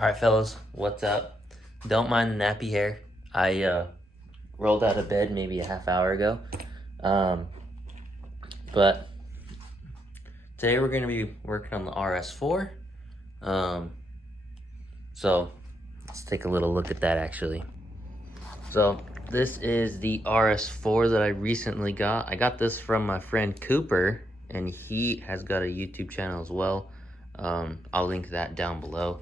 Alright fellas, what's up? Don't mind the nappy hair. I rolled out of bed maybe a half hour ago. But today we're going to be working on the RS4. So let's take a little look at that actually. So this is the RS4 that I recently got. I got this from my friend Cooper, and he has got a YouTube channel as well. I'll link that down below.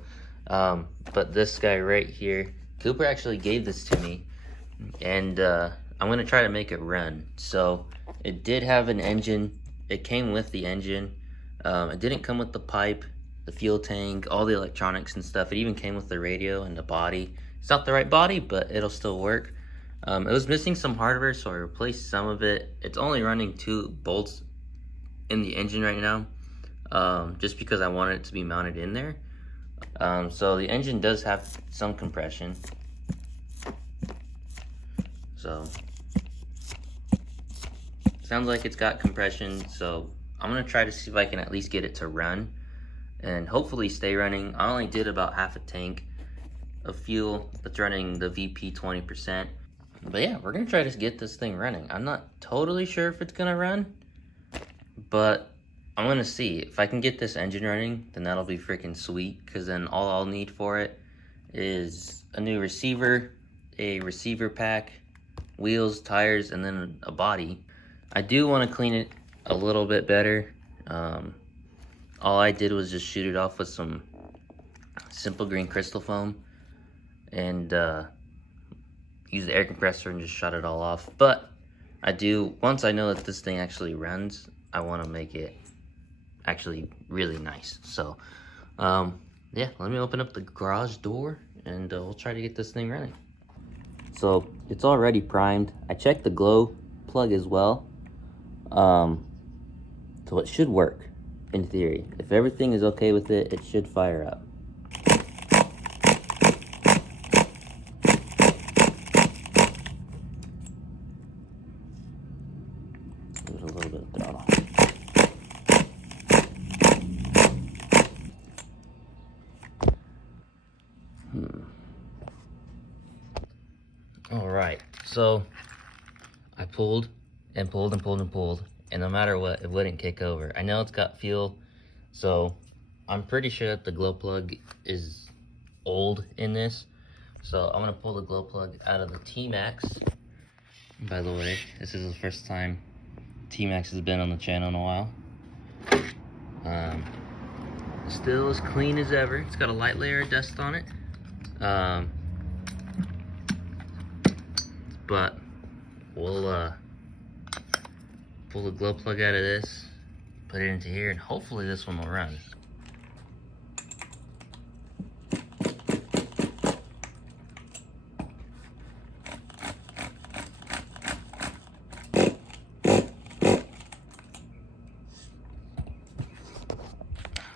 But this guy right here, Cooper actually gave this to me, and I'm gonna try to make it run. So it did have an engine. It came with the engine. It didn't come with the pipe, the fuel tank, all the electronics and stuff. It even came with the radio and the body. It's not the right body, but it'll still work. It was missing some hardware, so I replaced some of it. It's only running 2 bolts in the engine right now, just because I wanted it to be mounted in there. So the engine does have some compression. So sounds like it's got compression, so I'm gonna try to see if I can at least get it to run and hopefully stay running. I only did about half a tank of fuel that's running the VP 20%. But yeah, we're gonna try to get this thing running. I'm not totally sure if it's gonna run, but I'm gonna see. If I can get this engine running, then that'll be freaking sweet, because then all I'll need for it is a new receiver, a receiver pack, wheels, tires, and then a body. I do want to clean it a little bit better. All I did was just shoot it off with some simple green crystal foam and use the air compressor and just shut it all off. But I do, once I know that this thing actually runs, I want to make it actually really nice. So yeah, let me open up the garage door and we'll try to get this thing running. So it's already primed. I checked the glow plug as well, so it should work in theory. If everything is okay with it, it should fire up. Give it a little bit of throttle. All right, so I pulled and pulled and pulled and pulled, and no matter what, it wouldn't kick over. I know it's got fuel, so I'm pretty sure that the glow plug is old in this. So I'm gonna pull the glow plug out of the T-Max. By the way, this is the first time T-Max has been on the channel in a while. Still as clean as ever. It's got a light layer of dust on it. But we'll pull the glow plug out of this, put it into here, and hopefully this one will run.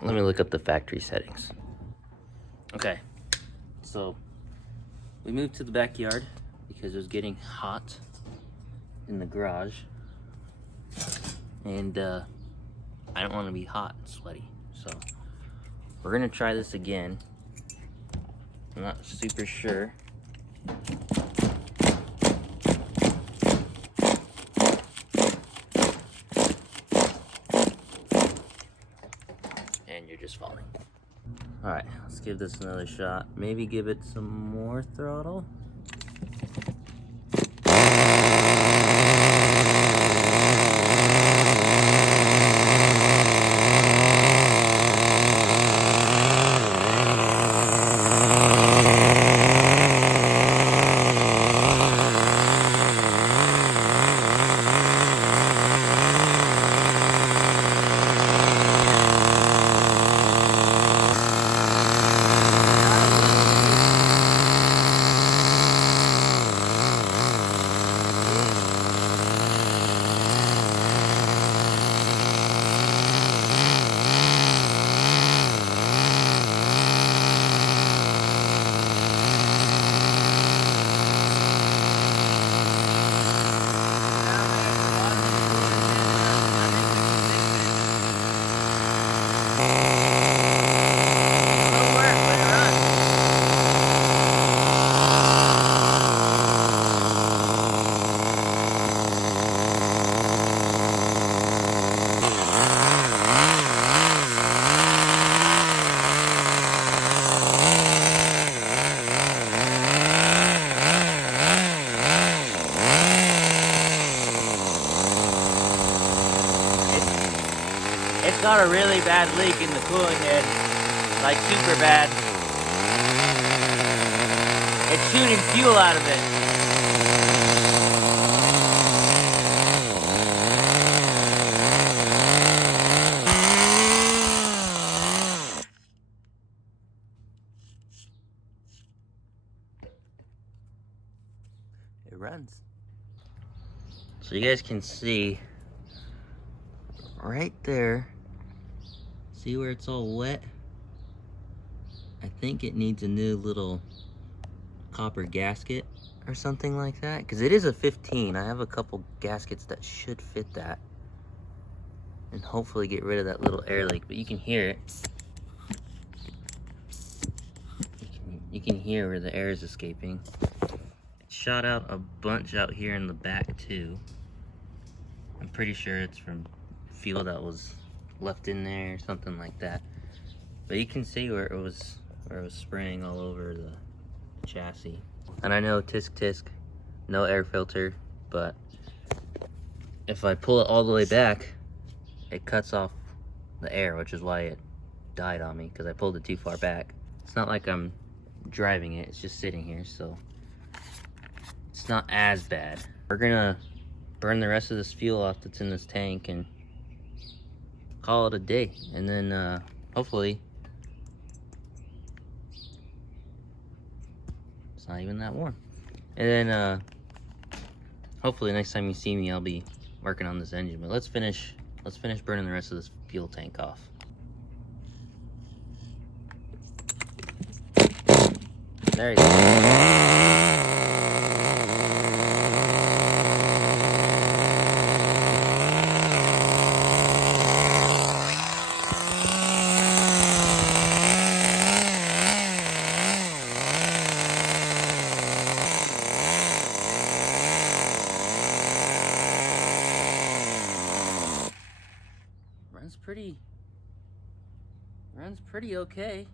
Let me look up the factory settings. Okay, so we moved to the backyard because it was getting hot in the garage, and I don't want to be hot and sweaty, so we're gonna try this again. I'm not super sure. And you're just falling. All right, let's give this another shot. Maybe give it some more throttle. got a really bad leak in the cooling head, like super bad. It's shooting fuel out of it. It runs. So you guys can see right there, see where it's all wet? I think it needs a new little copper gasket or something like that, because it is a 15. I have a couple gaskets that should fit that and hopefully get rid of that little air leak, but you can hear it. You can hear where the air is escaping. It shot out a bunch out here in the back too. I'm pretty sure it's from fuel that was left in there or something like that. But you can see where it was spraying all over the chassis. And I know tisk tisk, no air filter, but if I pull it all the way back, it cuts off the air, which is why it died on me, because I pulled it too far back. It's not like I'm driving it, it's just sitting here, so it's not as bad. We're gonna burn the rest of this fuel off that's in this tank and call it a day, and then hopefully it's not even that warm. And then hopefully next time you see me, I'll be working on this engine. But let's finish burning the rest of this fuel tank off. There you go. Runs pretty okay.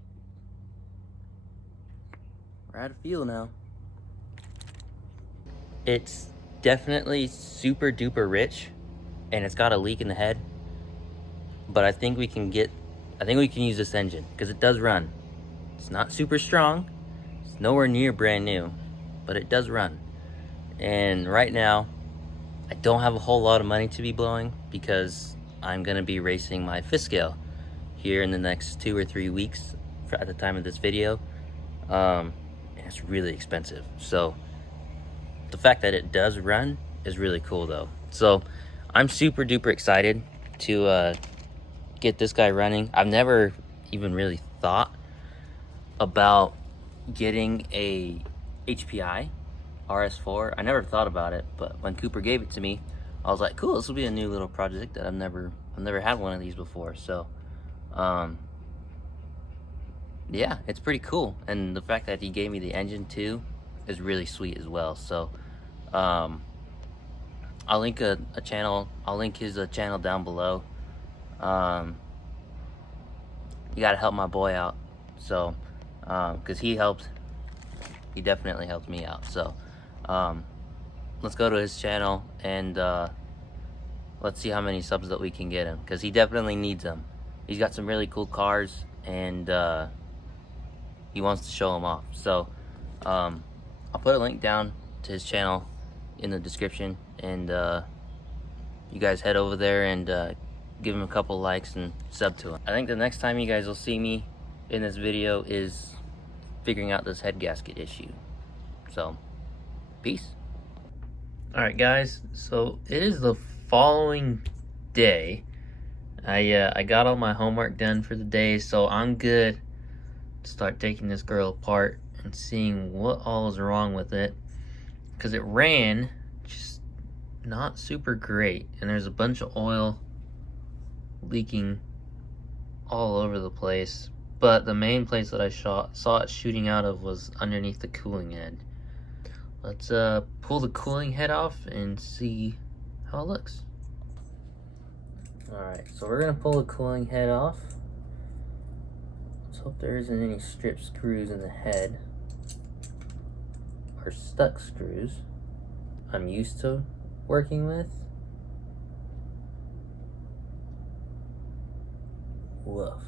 We're out of fuel now. It's definitely super duper rich, and it's got a leak in the head. But I think we can use this engine because it does run. It's not super strong. It's nowhere near brand new, but it does run. And right now, I don't have a whole lot of money to be blowing because I'm gonna be racing my fifth scale here in the next 2 or 3 weeks at the time of this video. And it's really expensive. So the fact that it does run is really cool though. So I'm super duper excited to get this guy running. I've never even really thought about getting a HPI RS4. I never thought about it, but when Cooper gave it to me, I was like, cool, this will be a new little project that I've never had one of these before. So yeah, it's pretty cool. And the fact that he gave me the engine too is really sweet as well. So I'll link a channel. I'll link his channel down below. You gotta help my boy out. So because he definitely helped me out. So let's go to his channel and let's see how many subs that we can get him, because he definitely needs them. He's got some really cool cars, and he wants to show them off. So I'll put a link down to his channel in the description, and you guys head over there and give him a couple likes and sub to him. I think the next time you guys will see me in this video is figuring out this head gasket issue. So peace. All right guys, so it is the following day. I got all my homework done for the day, so I'm good to start taking this girl apart and seeing what all is wrong with it, because it ran just not super great, and there's a bunch of oil leaking all over the place. But the main place that I saw it shooting out of was underneath the cooling head. Let's pull the cooling head off and see how it looks. Alright, so we're gonna pull the cooling head off. Let's hope there isn't any strip screws in the head, or stuck screws I'm used to working with. Woof.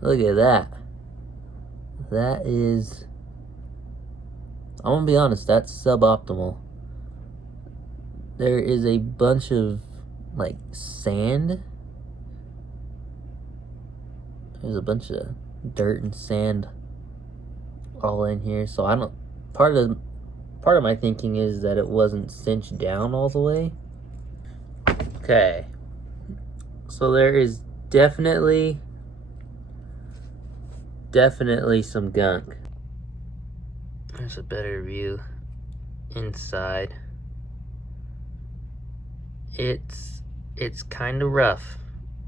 Look at that. That is, I'm gonna be honest, that's suboptimal. There is a bunch of like sand. There's a bunch of dirt and sand all in here, so I don't, part of my thinking is that it wasn't cinched down all the way. Okay, so there is definitely some gunk. There's a better view inside. It's kind of rough,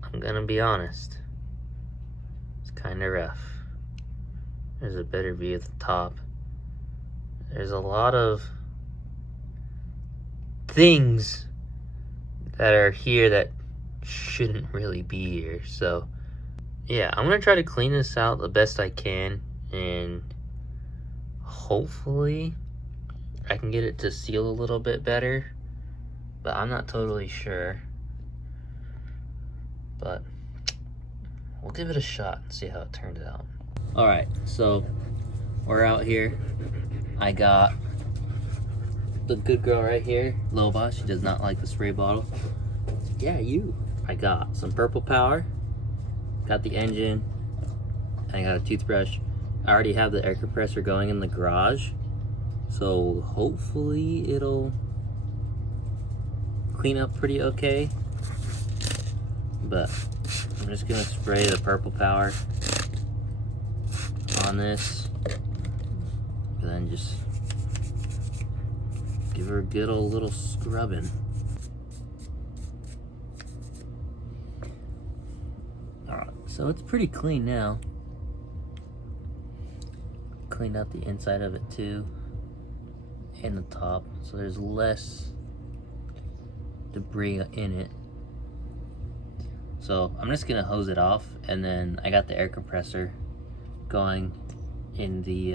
I'm gonna be honest. It's kind of rough. There's a better view at the top. There's a lot of things that are here that shouldn't really be here. So yeah, I'm gonna try to clean this out the best I can, and hopefully I can get it to seal a little bit better, but I'm not totally sure. But we'll give it a shot and see how it turns out. All right, so we're out here. I got the good girl right here, Loba. She does not like the spray bottle. Yeah, you. I got some purple power, got the engine, and I got a toothbrush. I already have the air compressor going in the garage, so hopefully it'll clean up pretty okay. But I'm just gonna spray the purple power on this, and then just give her a good old little scrubbing. Alright, so it's pretty clean now. Cleaned out the inside of it too, and the top, so there's less debris in it. So I'm just gonna hose it off, and then I got the air compressor going in the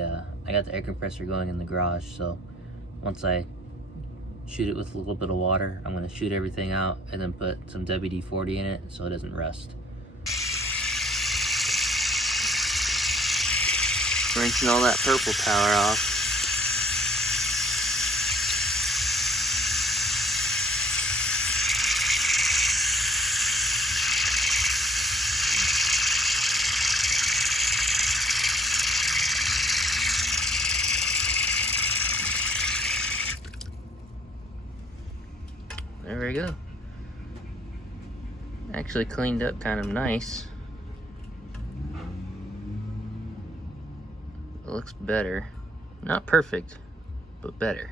garage. So once I shoot it with a little bit of water, I'm gonna shoot everything out and then put some WD-40 in it so it doesn't rust. Rinsing all that purple power off. There we go. Actually cleaned up kind of nice. It looks better. Not perfect, but better.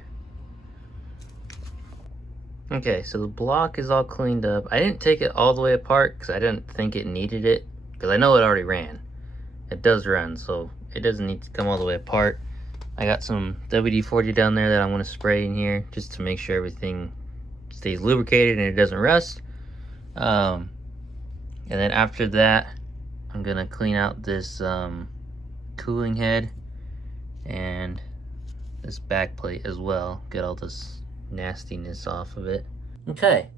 Okay, so the block is all cleaned up. I didn't take it all the way apart because I didn't think it needed it, because I know it already ran. It does run, so it doesn't need to come all the way apart. I got some WD-40 down there that I'm going to spray in here just to make sure everything stays lubricated and it doesn't rust. And then after that, I'm gonna clean out this cooling head and this back plate as well. Get all this nastiness off of it. Okay,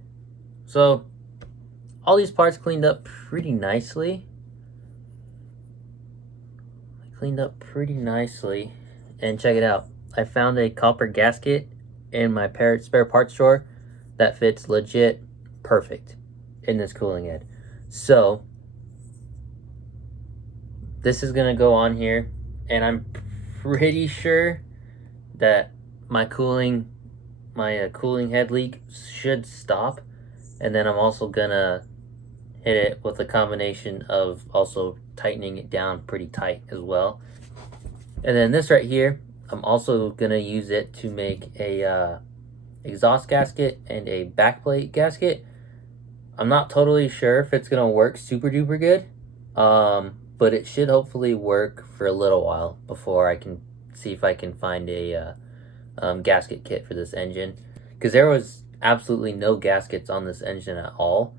so all these parts cleaned up pretty nicely. And check it out. I found a copper gasket in my spare parts drawer that fits legit perfect in this cooling head. So this is gonna go on here, and I'm pretty sure that my cooling head leak should stop. And then I'm also gonna hit it with a combination of also tightening it down pretty tight as well. And then this right here, I'm also gonna use it to make a exhaust gasket and a backplate gasket. I'm not totally sure if it's gonna work super duper good, but it should hopefully work for a little while before I can see if I can find a gasket kit for this engine, because there was absolutely no gaskets on this engine at all.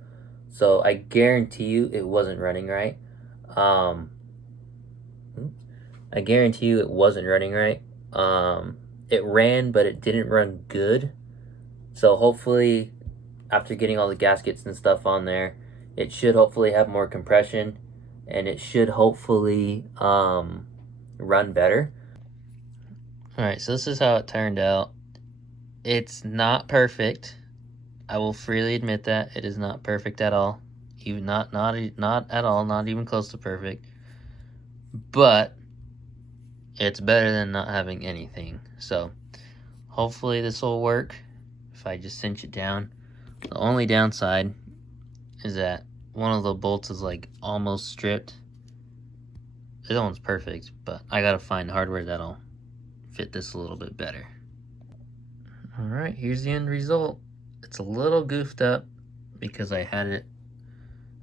So I guarantee you it wasn't running right. It ran, but it didn't run good. So hopefully, after getting all the gaskets and stuff on there, it should hopefully have more compression, and it should hopefully run better. Alright, so this is how it turned out. It's not perfect. I will freely admit that. It is not perfect at all. Even not at all, not even close to perfect. But it's better than not having anything. So hopefully this will work if I just cinch it down. The only downside is that one of the bolts is like almost stripped. The other one's perfect, but I gotta find hardware that'll fit this a little bit better. Alright, here's the end result. It's a little goofed up because I had it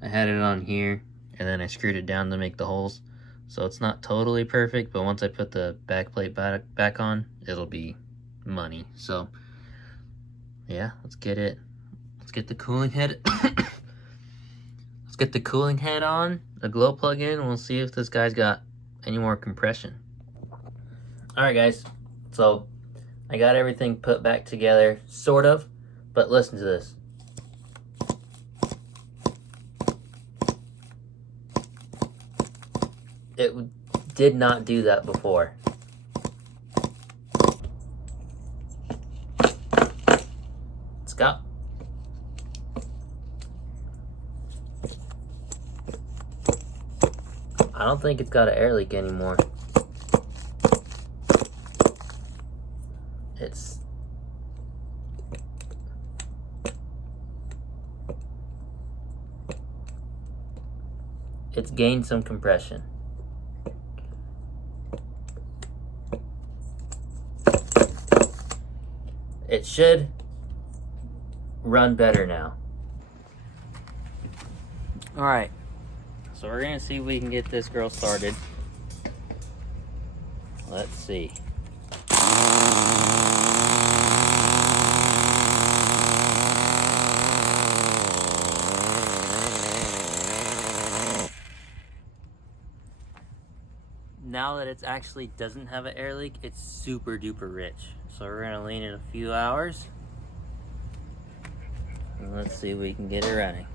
on here and then I screwed it down to make the holes. So it's not totally perfect, but once I put the back plate back on, it'll be money. So yeah, let's get the cooling head let's get the cooling head on, the glow plug in, and we'll see if this guy's got any more compression. Alright guys, so I got everything put back together, sort of, but listen to this. It did not do that before. It's got... I don't think it's got an air leak anymore. It's gained some compression. It should run better now. Alright, so we're gonna see if we can get this girl started. Let's see. Now that it actually doesn't have an air leak, it's super duper rich. So we're gonna lean it a few hours. And let's see if we can get it running.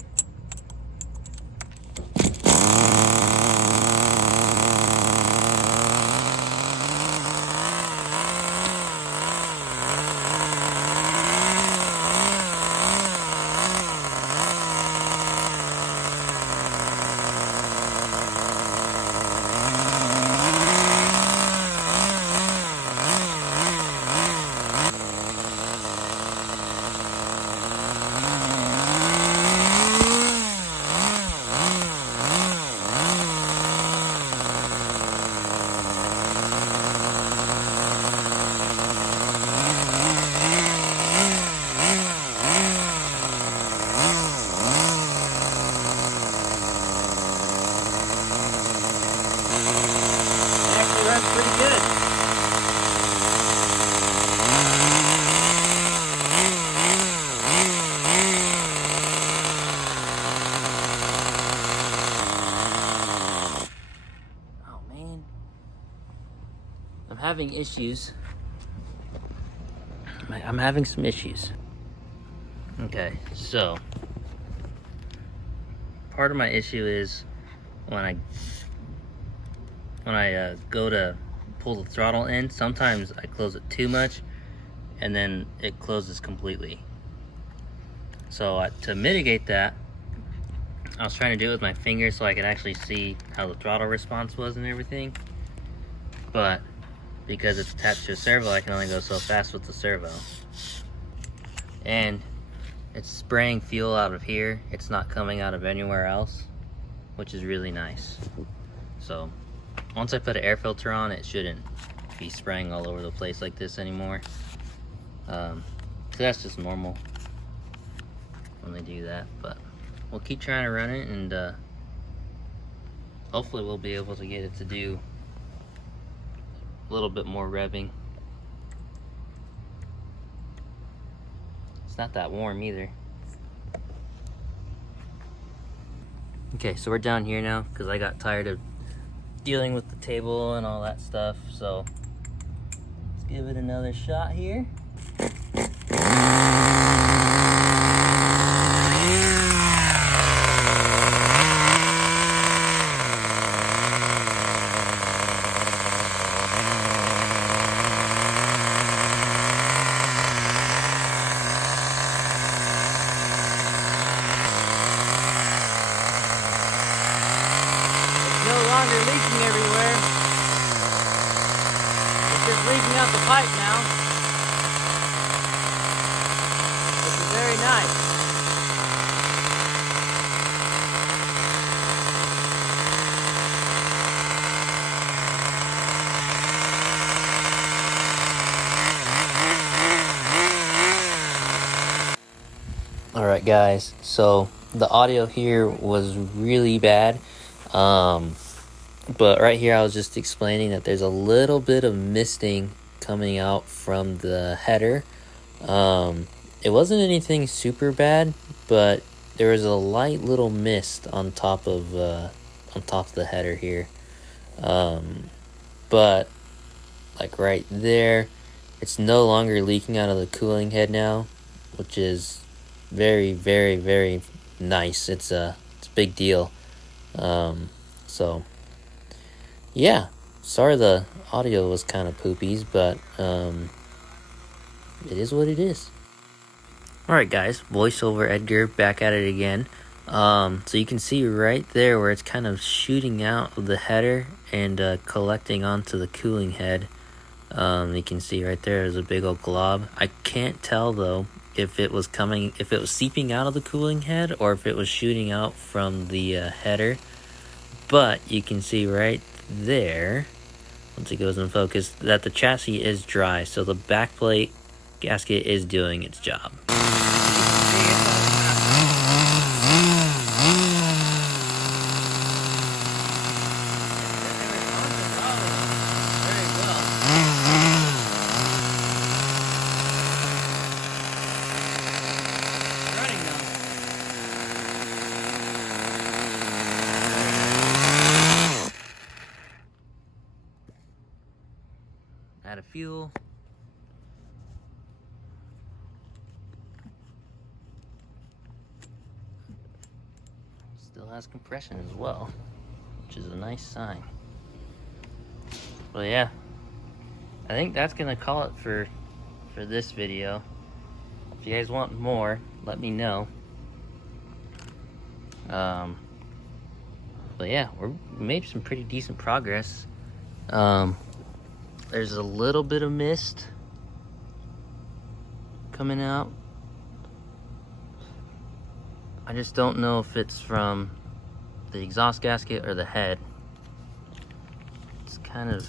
Runs pretty good. Oh man, I'm having issues. I'm having some issues. Okay, so part of my issue is when I go to pull the throttle in, sometimes I close it too much and then it closes completely. So to mitigate that, I was trying to do it with my finger so I could actually see how the throttle response was and everything. But because it's attached to a servo, I can only go so fast with the servo. And it's spraying fuel out of here. It's not coming out of anywhere else, which is really nice. So once I put an air filter on, it shouldn't be spraying all over the place like this anymore. So that's just normal when they do that, but we'll keep trying to run it, and hopefully we'll be able to get it to do a little bit more revving. It's not that warm either. Okay, so we're down here now because I got tired of dealing with the table and all that stuff, so let's give it another shot here. leaking out the pipe now, which is very nice. Alright guys, so the audio here was really bad, but right here I was just explaining that there's a little bit of misting coming out from the header. It wasn't anything super bad, but there was a light little mist on top of the header here. But like right there, it's no longer leaking out of the cooling head now, which is very, very, very nice. It's a big deal. So yeah, sorry the audio was kind of poopies, but it is what it is. Alright guys, voiceover Edgar back at it again. So you can see right there where it's kind of shooting out of the header and collecting onto the cooling head. You can see right there's a big old glob. I can't tell though if it was seeping out of the cooling head or if it was shooting out from the header. But you can see right there, once it goes in focus, that the chassis is dry, so the backplate gasket is doing its job. Add a fuel. Still has compression as well, which is a nice sign. But yeah, I think that's gonna call it for this video. If you guys want more, let me know. But yeah, we made some pretty decent progress. There's a little bit of mist coming out. I just don't know if it's from the exhaust gasket or the head. It's kind of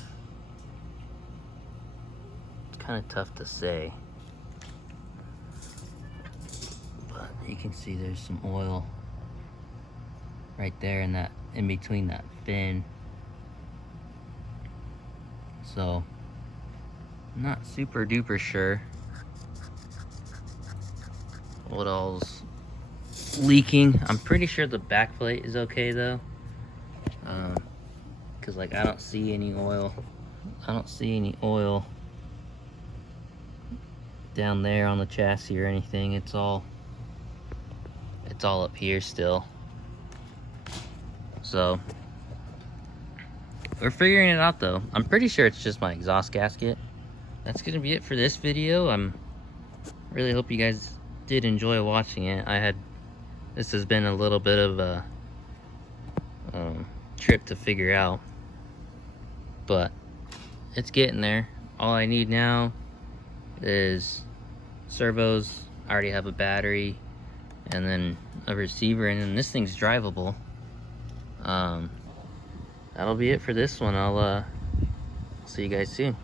tough to say. But you can see there's some oil right there in between that fin. So not super duper sure what all's leaking. I'm pretty sure the back plate is okay though, because like I don't see any oil down there on the chassis or anything. It's all up here still. So we're figuring it out though. I'm pretty sure it's just my exhaust gasket. That's gonna be it for this video. Really hope you guys did enjoy watching it. This has been a little bit of a trip to figure out, but it's getting there. All I need now is servos. I already have a battery and then a receiver, and then this thing's drivable. That'll be it for this one. I'll see you guys soon.